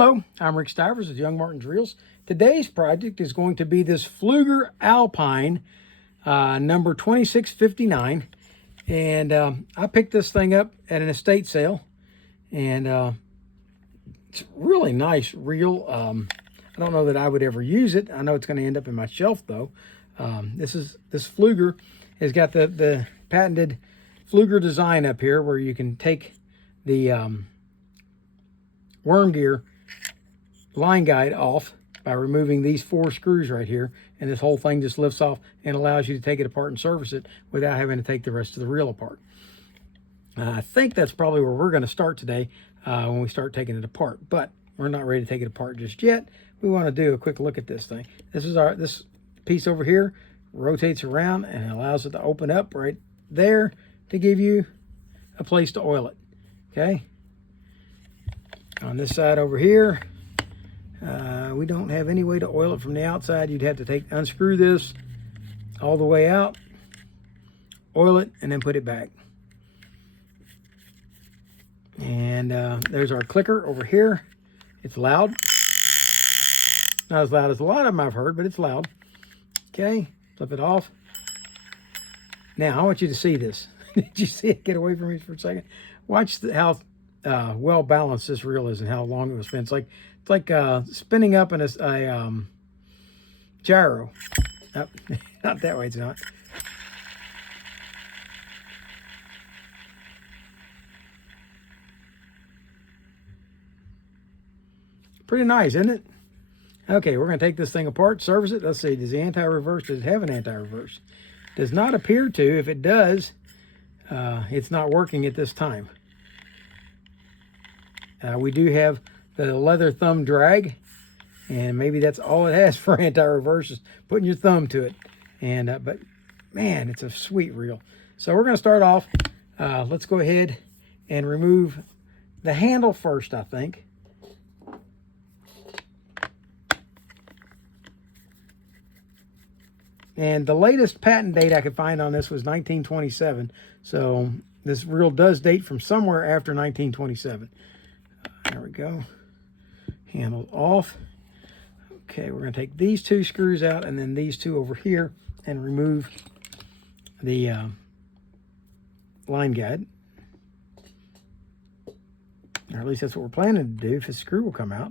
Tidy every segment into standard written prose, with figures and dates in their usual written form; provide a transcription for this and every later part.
Hello, I'm Rick Stivers with YoungMartin'sReels. Today's project is going to be this Pflueger Alpine number 2659. And I picked this thing up at an estate sale. And it's a really nice reel. I don't know that I would ever use it. I know it's going to end up in my shelf though. This Pflueger has got the patented Pflueger design up here where you can take the worm gear line guide off by removing these 4 screws right here, and this whole thing just lifts off and allows you to take it apart and service it without having to take the rest of the reel apart. I think that's probably where we're going to start today when we start taking it apart, but we're not ready to take it apart just yet. We want to do a quick look at this thing. This piece over here rotates around and it allows it to open up right there to give you a place to oil it. Okay, on this side over here, we don't have any way to oil it from the outside. You'd have to unscrew this all the way out, oil it, and then put it back. And there's our clicker over here. It's loud. Not as loud as a lot of them I've heard, but it's loud. Okay, flip it off. Now, I want you to see this. Did you see it? Get away from me for a second. Watch how well balanced this reel is and how long it will spin. It's like spinning up in a gyro. Oh, not that way, it's not. Pretty nice, isn't it? Okay, we're going to take this thing apart, service it. Let's see, does the anti-reverse, does it have an anti-reverse? Does not appear to. If it does, it's not working at this time. We do have the leather thumb drag, and maybe that's all it has for anti-reverse is putting your thumb to it. And but man, it's a sweet reel. So we're going to start off. Let's go ahead and remove the handle first, I think. And the latest patent date I could find on this was 1927. So this reel does date from somewhere after 1927. There we go. Handle off. Okay, we're going to take these 2 screws out and then these 2 over here and remove the line guide. Or at least that's what we're planning to do if the screw will come out.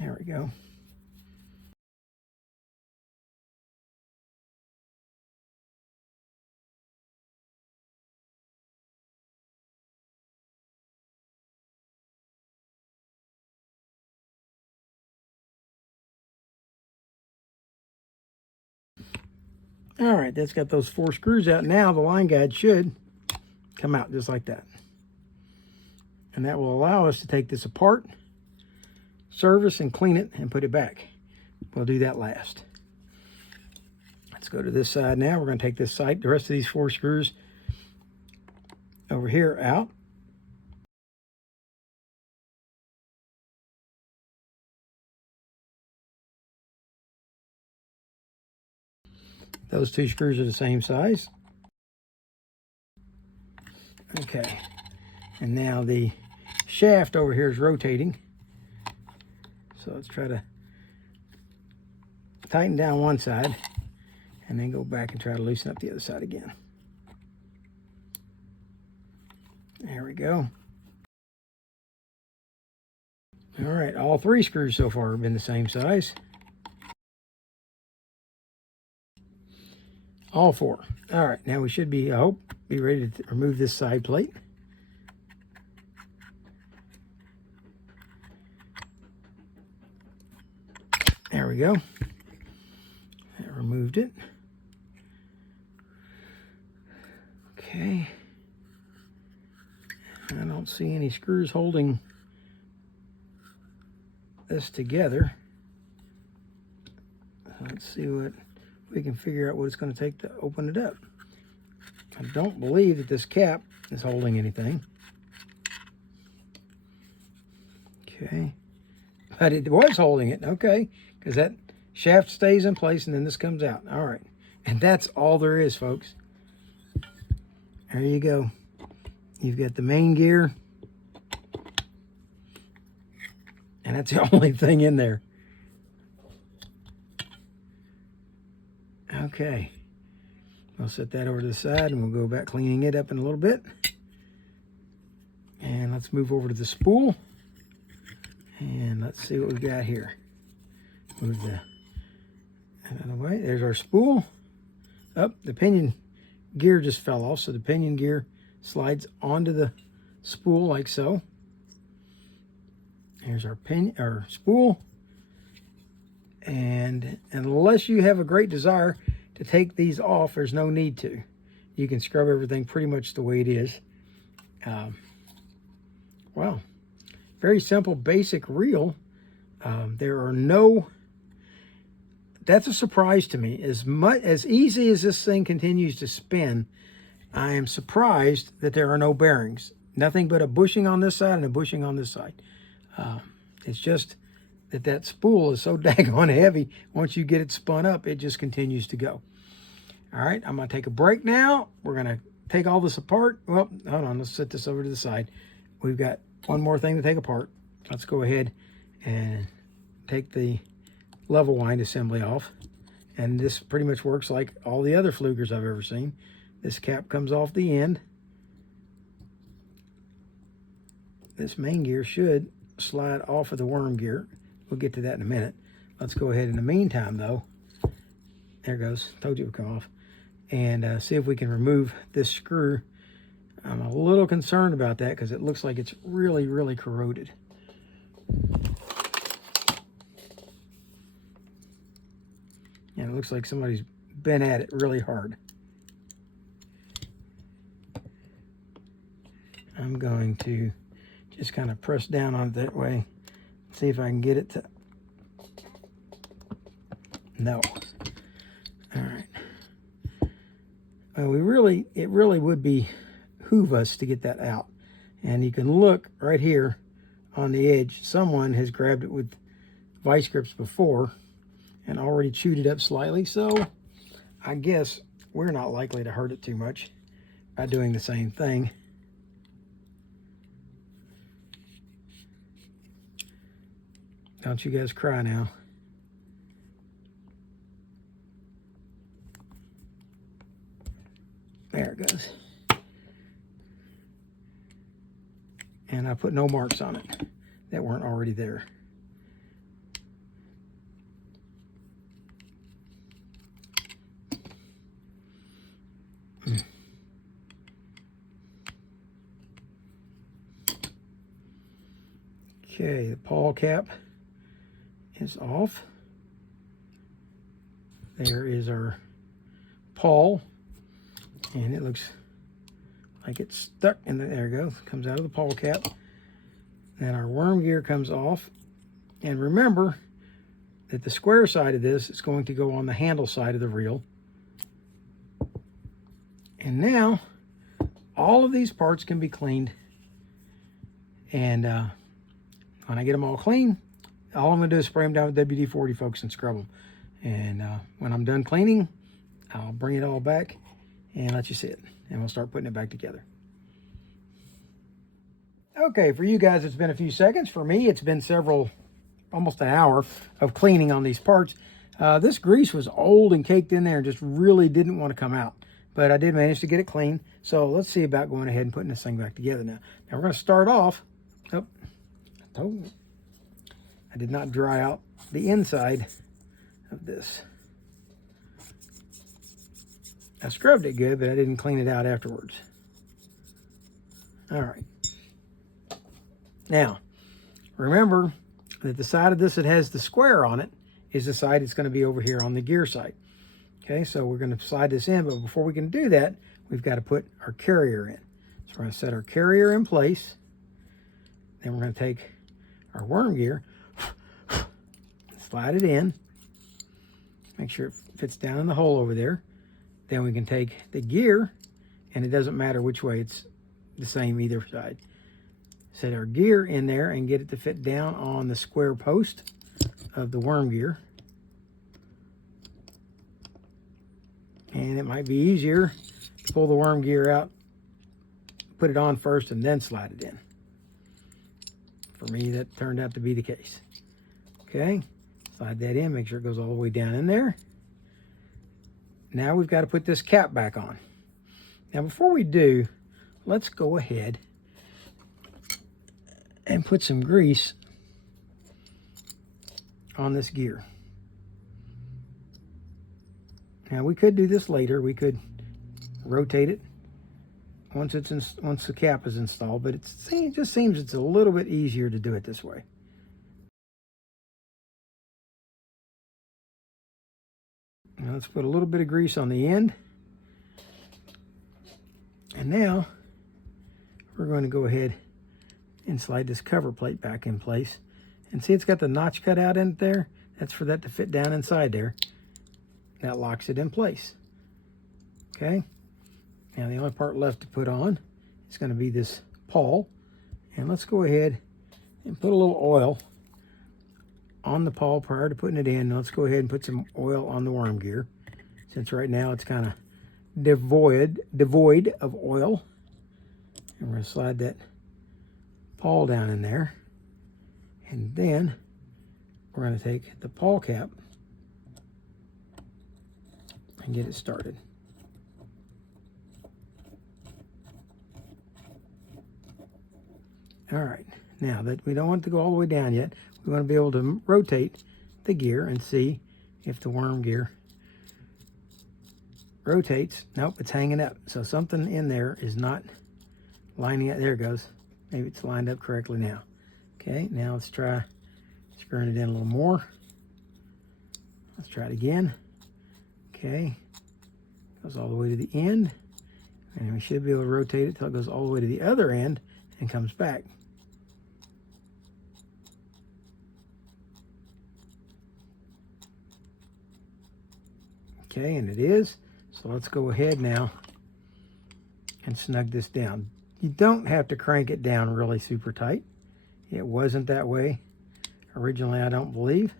There we go. All right, that's got those 4 screws out. Now the line guide should come out just like that. And that will allow us to take this apart, service and clean it, and put it back. We'll do that last. Let's go to this side now. We're going to take this side, the rest of these 4 screws over here out. Those 2 screws are the same size. Okay, and now the shaft over here is rotating. So let's try to tighten down one side and then go back and try to loosen up the other side again. There we go. All right, all 3 screws so far have been the same size. All 4. All right, now we should be, I hope, be ready to remove this side plate. There we go. I removed it. Okay. I don't see any screws holding this together. Let's see what we can figure out what it's going to take to open it up. I don't believe that this cap is holding anything. Okay. But it was holding it. Okay. Because that shaft stays in place and then this comes out. All right. And that's all there is, folks. There you go. You've got the main gear, and that's the only thing in there. Okay, we'll set that over to the side, and we'll go back cleaning it up in a little bit. And let's move over to the spool, and let's see what we've got here. Move the out of the way. There's our spool. Up, the pinion gear just fell off, so the pinion gear slides onto the spool like so. Here's our spool. And unless you have a great desire to take these off, there's no need to. You can scrub everything pretty much the way it is. Wow, very simple, basic reel. There are no. That's a surprise to me. As easy as this thing continues to spin, I am surprised that there are no bearings. Nothing but a bushing on this side and a bushing on this side. It's just that spool is so daggone heavy. Once you get it spun up, it just continues to go. All right, I'm going to take a break now. We're going to take all this apart. Well, hold on. Let's set this over to the side. We've got one more thing to take apart. Let's go ahead and take the level wind assembly off. And this pretty much works like all the other Pfluegers I've ever seen. This cap comes off the end. This main gear should slide off of the worm gear. We'll get to that in a minute. Let's go ahead in the meantime, though. There it goes. Told you it would come off. And see if we can remove this screw. I'm a little concerned about that because it looks like it's really, really corroded. And it looks like somebody's been at it really hard. I'm going to just kind of press down on it that way. See if I can get it to... No. All right. Well, it really would behoove us to get that out. And you can look right here on the edge. Someone has grabbed it with vice grips before and already chewed it up slightly. So I guess we're not likely to hurt it too much by doing the same thing. Don't you guys cry now. There it goes. And I put no marks on it that weren't already there. Okay, the pawl cap is off. There is our pawl, and it looks like it's stuck in there. There it goes. Comes out of the pawl cap. Then our worm gear comes off. And remember that the square side of this is going to go on the handle side of the reel. And now all of these parts can be cleaned. And when I get them all clean, all I'm going to do is spray them down with WD-40, folks, and scrub them. And when I'm done cleaning, I'll bring it all back and let you see it. And we'll start putting it back together. Okay, for you guys, it's been a few seconds. For me, it's been almost an hour of cleaning on these parts. This grease was old and caked in there and just really didn't want to come out. But I did manage to get it clean. So let's see about going ahead and putting this thing back together now. Now we're going to start off. Oh, I told you. I did not dry out the inside of this. I scrubbed it good, but I didn't clean it out afterwards. All right. Now, remember that the side of this that has the square on it is the side that's going to be over here on the gear side. Okay, so we're going to slide this in, but before we can do that, we've got to put our carrier in. So we're going to set our carrier in place. Then we're going to take our worm gear, slide it in, make sure it fits down in the hole over there. Then we can take the gear, and it doesn't matter which way, it's the same either side. Set our gear in there and get it to fit down on the square post of the worm gear. And it might be easier to pull the worm gear out put it on first and then slide it in. For me, that turned out to be the case. Okay, slide that in, make sure it goes all the way down in there. Now we've got to put this cap back on. Now before we do, let's go ahead and put some grease on this gear. Now we could do this later. We could rotate it once the cap is installed, but it just seems it's a little bit easier to do it this way. Now let's put a little bit of grease on the end. And now we're going to go ahead and slide this cover plate back in place. And see, it's got the notch cut out in there. That's for that to fit down inside there. That locks it in place. Okay. Now the only part left to put on is going to be this pawl. And let's go ahead and put a little oil on the pawl prior to putting it in. Let's go ahead and put some oil on the worm gear, since right now it's kind of devoid of oil. And we're going to slide that pawl down in there. And then we're going to take the pawl cap and get it started. All right, now that we don't want it to go all the way down yet, we want to be able to rotate the gear and see if the worm gear rotates. Nope, it's hanging up. So something in there is not lining up. There it goes. Maybe it's lined up correctly now. Okay, now let's try screwing it in a little more. Let's try it again. Okay, goes all the way to the end. And we should be able to rotate it till it goes all the way to the other end and comes back. Okay, and it is. So let's go ahead now and snug this down. You don't have to crank it down really super tight. It wasn't that way originally, I don't believe,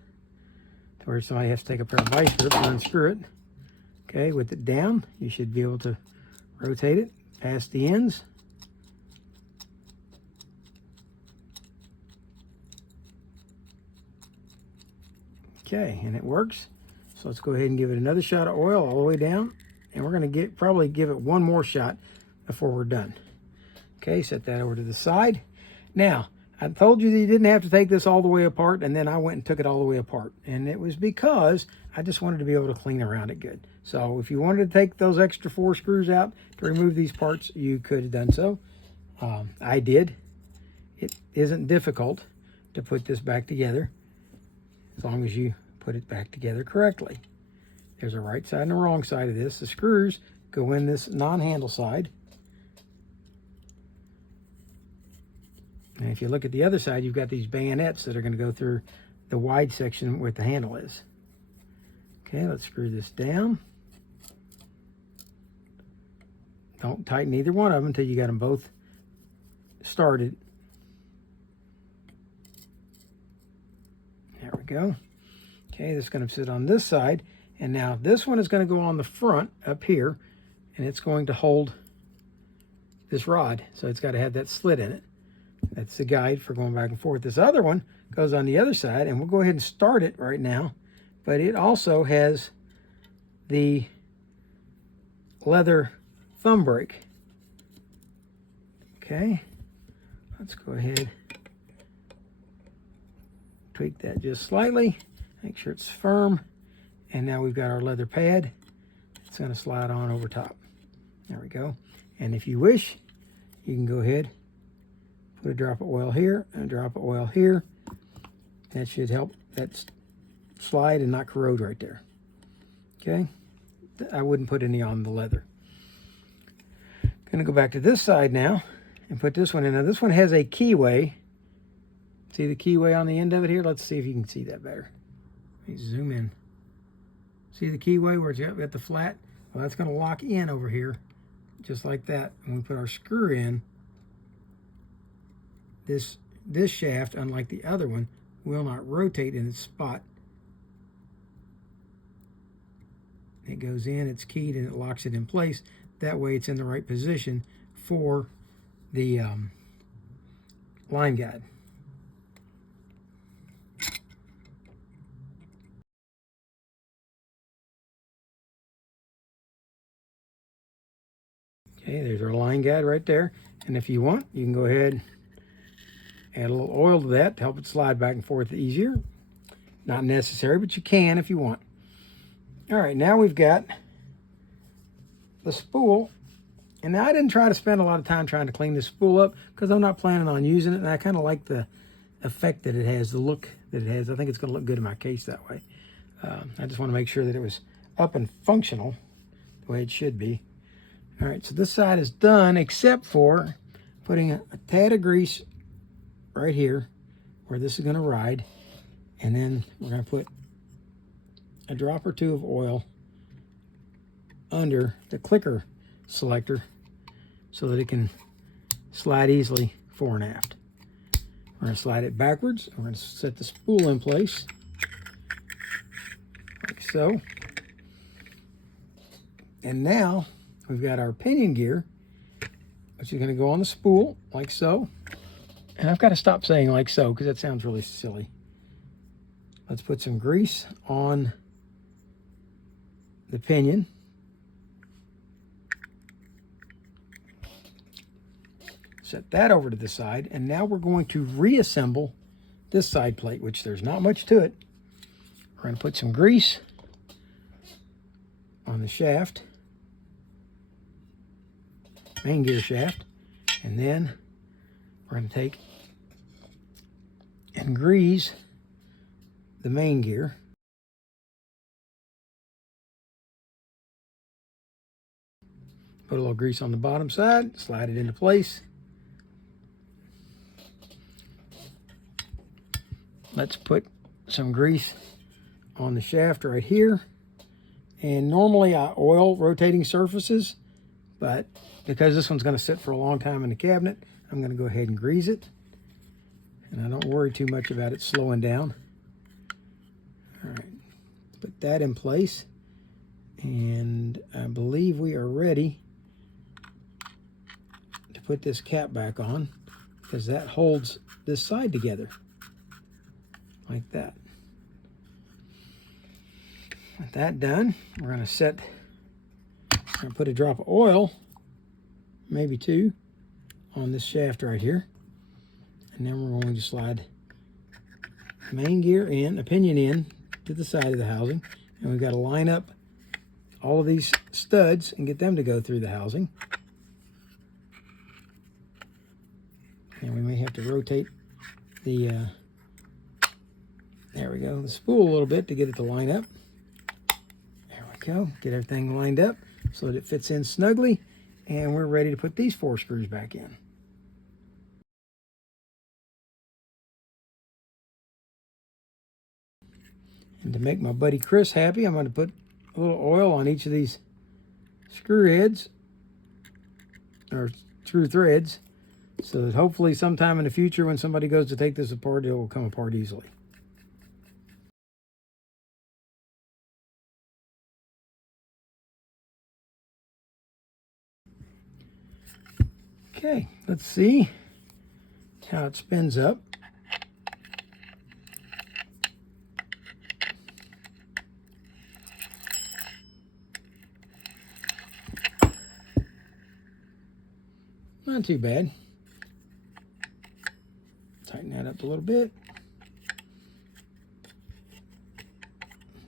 to where somebody has to take a pair of vice grips and unscrew it. Okay, with it down, you should be able to rotate it past the ends. Okay, and it works. So let's go ahead and give it another shot of oil all the way down. And we're going to probably give it one more shot before we're done. Okay, set that over to the side. Now, I told you that you didn't have to take this all the way apart, and then I went and took it all the way apart. And it was because I just wanted to be able to clean around it good. So if you wanted to take those extra 4 screws out to remove these parts, you could have done so. I did. It isn't difficult to put this back together as long as you put it back together correctly. There's a right side and a wrong side of this. The screws go in this non-handle side. And if you look at the other side, you've got these bayonets that are going to go through the wide section where the handle is. Okay, let's screw this down. Don't tighten either one of them until you got them both started. There we go. Okay, this is going to sit on this side. And now this one is going to go on the front up here, and it's going to hold this rod. So it's got to have that slit in it. That's the guide for going back and forth. This other one goes on the other side, and we'll go ahead and start it right now. But it also has the leather thumb brake. Okay, let's go ahead, tweak that just slightly, make sure it's firm. And now we've got our leather pad. It's going to slide on over top. There we go. And if you wish, you can go ahead, put a drop of oil here and a drop of oil here. That should help that slide and not corrode right there. Okay, I wouldn't put any on the leather. Going to go back to this side now and put this one in. Now this one has a keyway. See the keyway on the end of it here? Let's see if you can see that better. Let me zoom in. See the keyway where it's got the flat? Well, that's going to lock in over here, just like that. When we put our screw in, this shaft, unlike the other one, will not rotate in its spot. It goes in, it's keyed, and it locks it in place. That way it's in the right position for the line guide. Okay, there's our line guide right there. And if you want, you can go ahead, add a little oil to that to help it slide back and forth easier. Not necessary, but you can if you want. All right, now we've got the spool. And now I didn't try to spend a lot of time trying to clean this spool up because I'm not planning on using it. And I kind of like the effect that it has, the look that it has. I think it's going to look good in my case that way. I just want to make sure that it was up and functional the way it should be. All right, so this side is done except for putting a tad of grease right here where this is going to ride. And then we're going to put a drop or two of oil under the clicker selector so that it can slide easily fore and aft. We're going to slide it backwards. We're going to set the spool in place like so. And now we've got our pinion gear, which is going to go on the spool like so. And I've got to stop saying like so because that sounds really silly. Let's put some grease on the pinion. Set that over to the side, and now we're going to reassemble this side plate, which there's not much to it. We're going to put some grease on the shaft, main gear shaft, and then we're going to take and grease the main gear. Put a little grease on the bottom side, slide it into place. Let's put some grease on the shaft right here. And normally I oil rotating surfaces, but because this one's going to sit for a long time in the cabinet, I'm going to go ahead and grease it. And I don't worry too much about it slowing down. All right, put that in place. And I believe we are ready to put this cap back on because that holds this side together like that. With that done, we're going to put a drop of oil, maybe two, on this shaft right here. And then we're going to slide the main gear in, a pinion in to the side of the housing. And we've got to line up all of these studs and get them to go through the housing. And we may have to rotate the, there we go, the spool a little bit to get it to line up. There we go, get everything lined up so that it fits in snugly. And we're ready to put these 4 screws back in. And to make my buddy Chris happy, I'm going to put a little oil on each of these screw heads, or screw threads, so that hopefully sometime in the future when somebody goes to take this apart, it will come apart easily. Okay, let's see how it spins up. Not too bad. Tighten that up a little bit.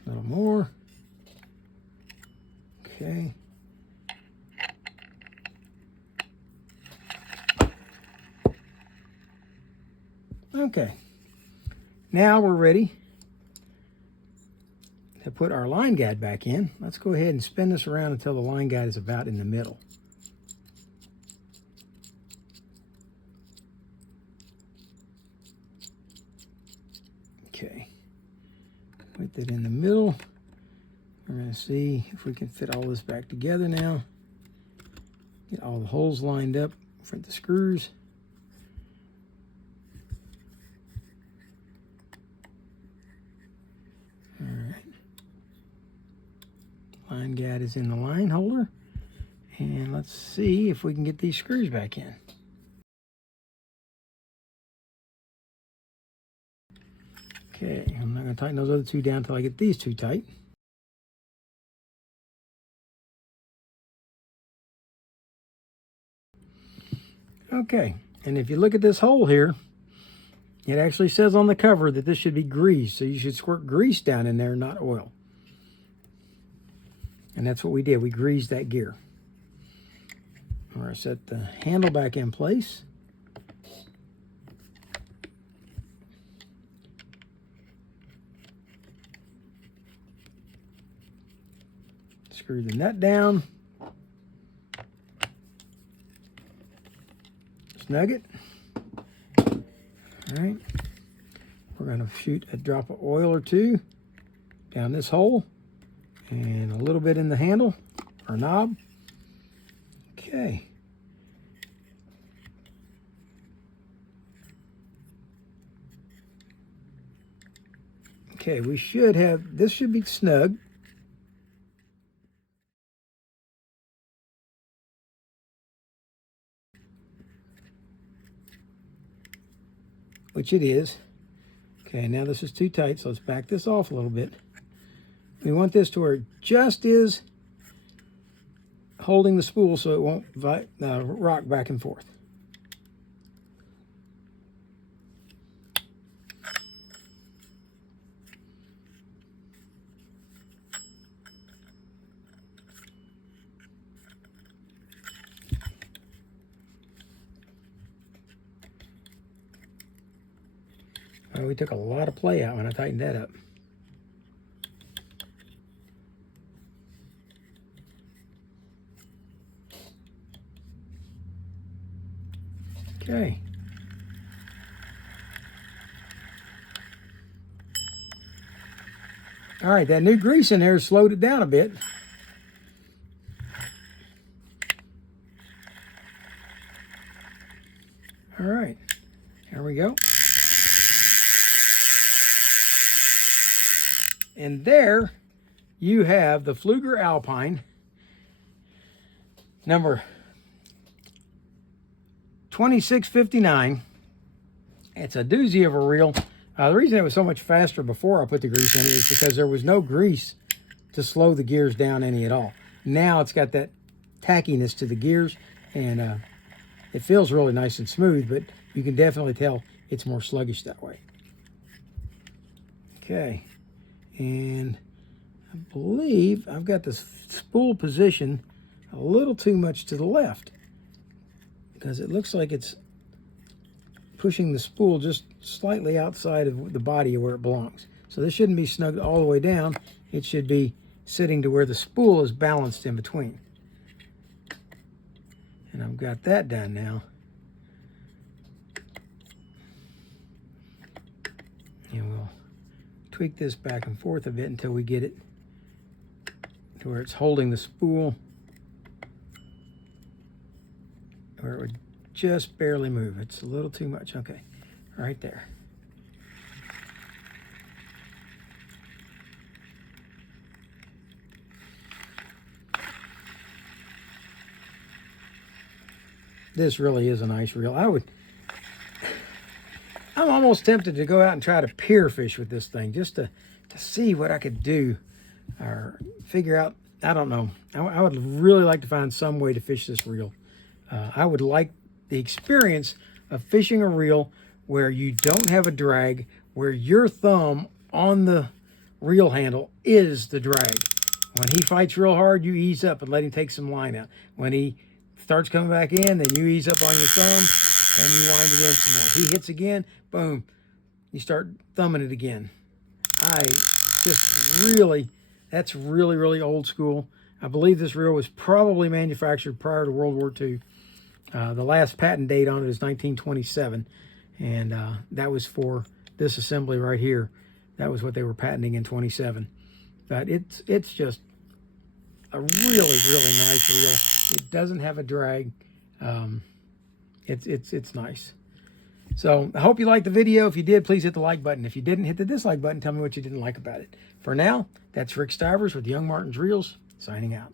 A little more. Okay. Okay. Now we're ready to put our line guide back in. Let's go ahead and spin this around until the line guide is about in the middle. Okay, put that in the middle. We're going to see if we can fit all this back together now. Get all the holes lined up for the screws. All right. Line guide is in the line holder. And let's see if we can get these screws back in. Okay, I'm not going to tighten those other two down until I get these two tight. Okay, and if you look at this hole here, it actually says on the cover that this should be grease, so you should squirt grease down in there, not oil. And that's what we did. We greased that gear. We're going to set the handle back in place. Screw the nut down. Snug it. All right. We're going to shoot a drop of oil or two down this hole and a little bit in the handle or knob. Okay. Okay, we should have, this should be snug. Which it is. Okay, now this is too tight, so let's back this off a little bit. We want this to where it just is holding the spool so it won't rock back and forth. Oh, we took a lot of play out when I tightened that up. Okay. All right, that new grease in there slowed it down a bit. All right, there we go. And there you have the Pflueger Alpine number 2659. It's a doozy of a reel. The reason it was so much faster before I put the grease in it is because there was no grease to slow the gears down any at all. Now it's got that tackiness to the gears, and it feels really nice and smooth, but you can definitely tell it's more sluggish that way. Okay, and I believe I've got the spool position a little too much to the left, because it looks like it's pushing the spool just slightly outside of the body of where it belongs. So this shouldn't be snugged all the way down. It should be sitting to where the spool is balanced in between. And I've got that done now. And we'll tweak this back and forth a bit until we get it to where it's holding the spool, where it would just barely move. It's a little too much. Okay, right there. This really is a nice reel. I'm almost tempted to go out and try to pier fish with this thing, just to see what I could do or figure out. I don't know. I would really like to find some way to fish this reel. I would like the experience of fishing a reel where you don't have a drag, where your thumb on the reel handle is the drag. When he fights real hard, you ease up and let him take some line out. When he starts coming back in, then you ease up on your thumb and you wind it in some more. He hits again, boom, you start thumbing it again. That's really, really old school. I believe this reel was probably manufactured prior to World War II. The last patent date on it is 1927, and that was for this assembly right here. That was what they were patenting in 27. But it's just a really, really nice reel. It doesn't have a drag. It's nice. So I hope you liked the video. If you did, please hit the like button. If you didn't, hit the dislike button. Tell me what you didn't like about it. For now, that's Rick Stivers with Young Martin's Reels, signing out.